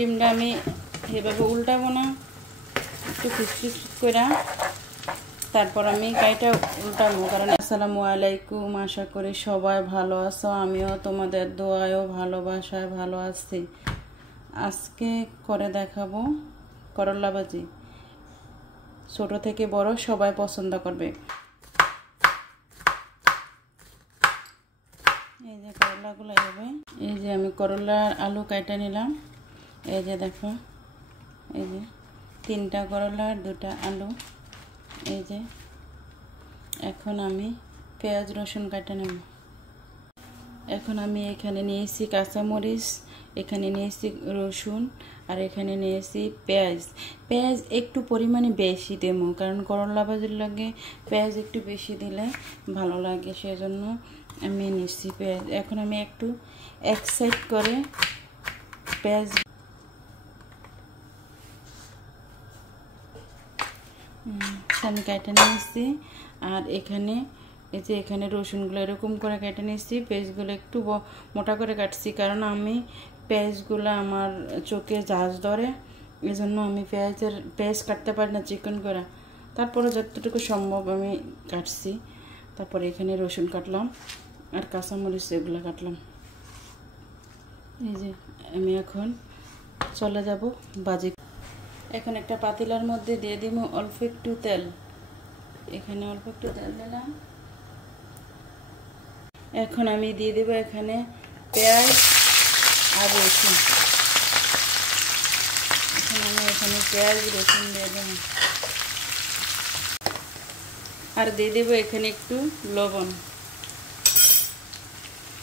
ডিমটা আমি এভাবে উল্টাবো না, একটু খুচখুচ করে তারপর আমি কাইটা উল্টাবো। কারণ আসসালামু আলাইকুম, আশা করি সবাই ভালো আছো, আমিও তোমাদের দোয়ায়ও ভালোবাসায় ভালো আছি। আজকে করে দেখাবো করলা ভাজি, ছোট থেকে বড় সবাই পছন্দ করবে। এই যে করলাগুলো এভাবে, এই যে আমি করলার আলু কাইটা নিলাম, এই যে দেখো, এই যে 3টা করলা আর 2টা আলু। এই যে এখন আমি পেঁয়াজ রসুন কাটা নেব। এখন আমি এখানে নিয়েছি কাঁচামরিচ, এখানে নিয়েছি রসুন, আর এখানে নিয়েছি পেঁয়াজ। পেঁয়াজ একটু পরিমাণে বেশি দেবো, কারণ করলা ভাজির লাগে পেঁয়াজ একটু বেশি দিলে ভালো লাগে, সেজন্য আমি নিচ্ছি পেঁয়াজ। এখন আমি একটু এক সাইড করে পেঁয়াজ আমি কেটে নিয়েছি। আর এখানে এই যে এখানে রসুনগুলো এরকম করে কেটে নিয়েছি, পেঁয়াজগুলো একটু মোটা করে কাটছি, কারণ আমি পেঁয়াজগুলো আমার চোখে ঝাঁজ ধরে, এই জন্য আমি পেঁয়াজ কাটতে পারি না চিকন করে, তারপরে যতটুকু সম্ভব আমি কাটছি। তারপরে এখানে রসুন কাটলাম আর কাঁচামরিচ এগুলো কাটলাম। এই যে আমি এখন চলে যাব ভাজি। এখন একটা পাতিলার মধ্যে দিয়ে দিব অল্প একটু তেল, এখানে অল্প একটু তেল দিলাম। এখন আমি দিয়ে দেব এখানে পেঁয়াজ আর রসুন। এখন আমি এখানে পেঁয়াজ রসুন দিয়ে দেব, আর দিয়ে দেব এখানে একটু লবণ।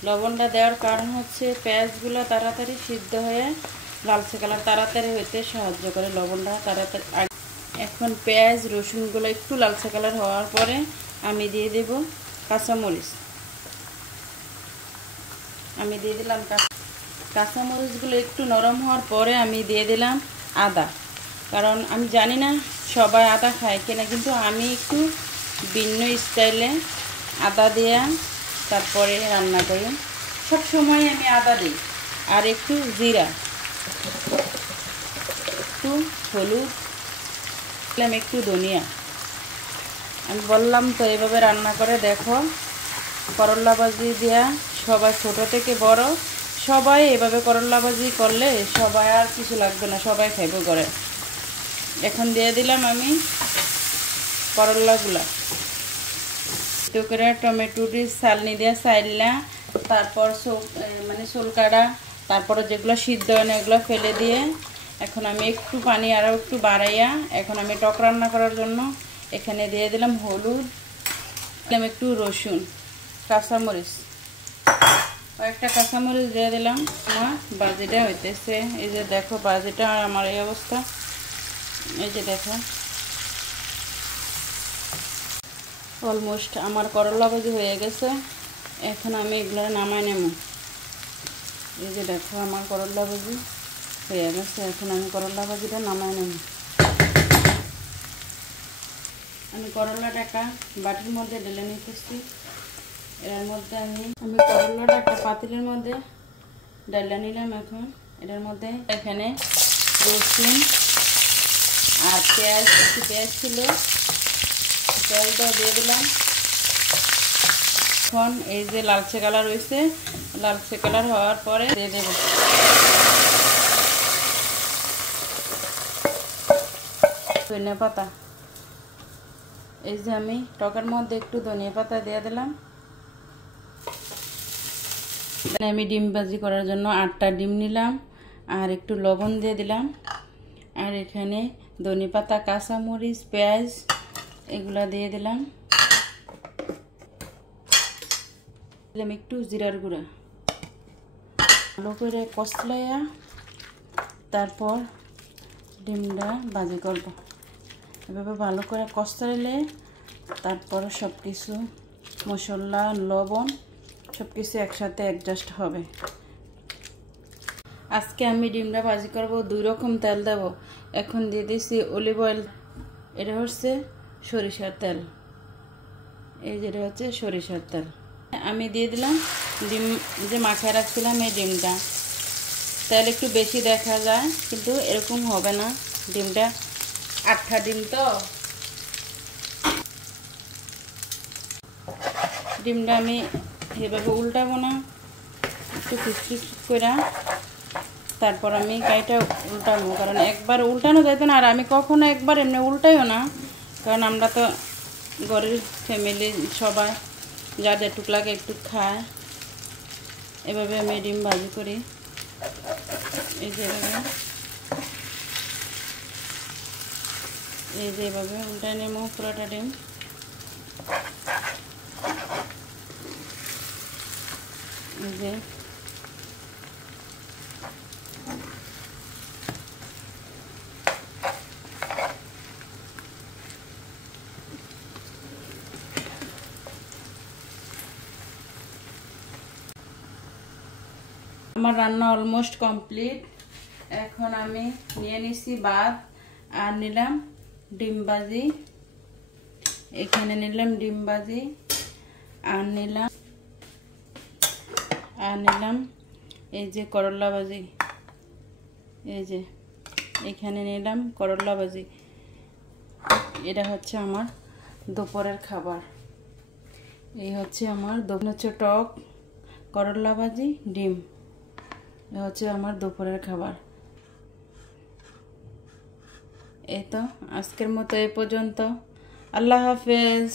লবণটা দেওয়ার কারণ হচ্ছে পেঁয়াজগুলো তাড়াতাড়ি সিদ্ধ হয়ে লালচে কালার তাড়াতাড়ি হইতে সাহায্য করে লবণটা তাড়াতাড়ি। এখন পেঁয়াজ রসুনগুলো একটু লালচে কালার হওয়ার পরে আমি দিয়ে দেব কাঁচামরিচ। আমি দিয়ে দিলাম কাঁচামরিচগুলো একটু নরম হওয়ার পরে আমি দিয়ে দিলাম আদা। কারণ আমি জানি না সবাই আদা খায় কিনা, কিন্তু আমি একটু ভিন্ন স্টাইলে আদা দিয়ে তারপরে রান্না করি। সব সময় আমি আদা দিই, আর একটু জিরা, একটু হলুদ, একটু ধনিয়া। আমি বললাম তো এইভাবে রান্না করে দেখো, করলা ভাজি দিয়া সবাই ছোট থেকে বড় সবাই এভাবে করলা ভাজি করলে সবাই আর কিছু লাগবে না, সবাই খাইবে করে। এখন দিয়ে দিলাম আমি করলাগুলা একটু করে টমেটোটি চালনি দিয়ে চাইলা, তারপর মানে চুল কাটা, তারপরে যেগুলো সিদ্ধ হয় না এগুলো ফেলে দিয়ে এখন আমি একটু পানি আরও একটু বাড়াইয়া এখন আমি টক রান্না করার জন্য এখানে দিয়ে দিলাম হলুদ, দিলাম একটু রসুন, কাঁচামরিচ, কয়েকটা কাঁচামরিচ দিয়ে দিলাম। আমার ভাজিটা হইতেছে, এই যে দেখো ভাজিটা আমার এই অবস্থা, এই যে দেখো অলমোস্ট আমার করলা ভাজি হয়ে গেছে। এখন আমি এগুলো নামাই নেব। এই যে দেখো আমার করলা ভাজি হয়ে গেছে, এখন আমি করলা ভাজিটা নামাই নেব। আমি করলাটা একটা বাটির মধ্যে ঢেলে নিতেছি। এর মধ্যে আমি করলাটা একটা পাতিলের মধ্যে ঢেলে নিলাম। এখন এটার মধ্যে এখানে রসুন আর পেঁয়াজ, একটু পেঁয়াজ ছিল, পেঁয়াজটাও দিয়ে দিলাম। এখন এই যে লালচে কালার হয়েছে, লালচে কালার হওয়ার পরে দিয়ে দেব ধনিয়া পাতা। এই যে আমি টকের মধ্যে একটু ধনিয়া পাতা দিয়ে দিলাম। আমি ডিম ভাজি করার জন্য 8টা ডিম নিলাম, আর একটু লবণ দিয়ে দিলাম, আর এখানে ধনিয়া পাতা, কাঁচামরিচ, পেঁয়াজ এগুলা দিয়ে দিলাম। দিলাম একটু জিরার গুঁড়া, ভালো করে কষলাইয়া তারপর ডিমটা ভাজি করব। এভাবে ভালো করে কষলাইলে তারপর সব কিছু মশলা, লবণ সব কিছু একসাথে অ্যাডজাস্ট হবে। আজকে আমি ডিমটা ভাজি করব, 2 রকম তেল দেব। এখন দিয়ে দিয়েছি অলিভ অয়েল, এটা হচ্ছে সরিষার তেল, এই যেটা হচ্ছে সরিষার তেল। আমি দিয়ে দিলাম ডিম যে মাখায় রাখছিলাম এই ডিমটা, তাহলে একটু বেশি দেখা যায়, কিন্তু এরকম হবে না। ডিমটা 8টা ডিম তো, ডিমটা আমি এভাবে উল্টাবো না, একটু খুচখুচ করে তারপর আমি কাইটা উল্টাবো, কারণ একবার উল্টানো যেত না। আর আমি কখনো একবার এমনি উল্টাইও না, কারণ আমরা তো ঘরের ফ্যামিলি সবাই যার যেটুক লাগে একটু খায়। এভাবে আমি ডিম ভাজি করি, এই যে এভাবে, এই যে এভাবে উল্টাই নেব পুরোটা ডিম। এই যে আমার রান্না অলমোস্ট কমপ্লিট। এখন আমি নিয়ে নিছি ভাত, আর নিলাম ডিম ভাজি, এখানে নিলাম ডিম ভাজি, আর নিলাম এই যে করলা ভাজি, এই যে এখানে নিলাম করলা ভাজি। এটা হচ্ছে আমার দুপুরের খাবার। এই হচ্ছে আমার হচ্ছে টক করলা ভাজি ডিম, এটা হচ্ছে আমার দুপুরের খাবার। এই তো আজকের মতো এই পর্যন্ত। আল্লাহ হাফেজ।